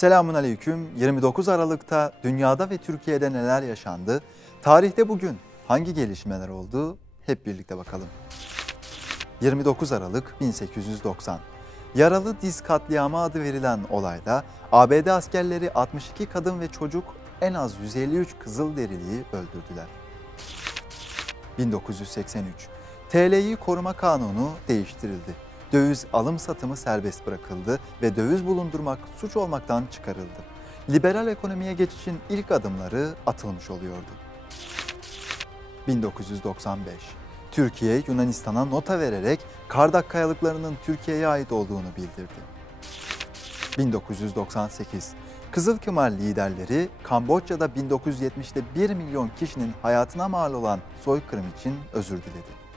Selamun aleyküm. 29 Aralık'ta dünyada ve Türkiye'de neler yaşandı? Tarihte bugün hangi gelişmeler oldu? Hep birlikte bakalım. 29 Aralık 1890. Yaralı Diz katliamı adı verilen olayda ABD askerleri 62 kadın ve çocuk, en az 153 Kızılderiliyi öldürdüler. 1983. TL'yi koruma kanunu değiştirildi. Döviz alım satımı serbest bırakıldı ve döviz bulundurmak suç olmaktan çıkarıldı. Liberal ekonomiye geçişin ilk adımları atılmış oluyordu. 1995. Türkiye, Yunanistan'a nota vererek Kardak kayalıklarının Türkiye'ye ait olduğunu bildirdi. 1998. Kızılkemal liderleri Kamboçya'da 1970'te 1 milyon kişinin hayatına mal olan soykırım için özür diledi.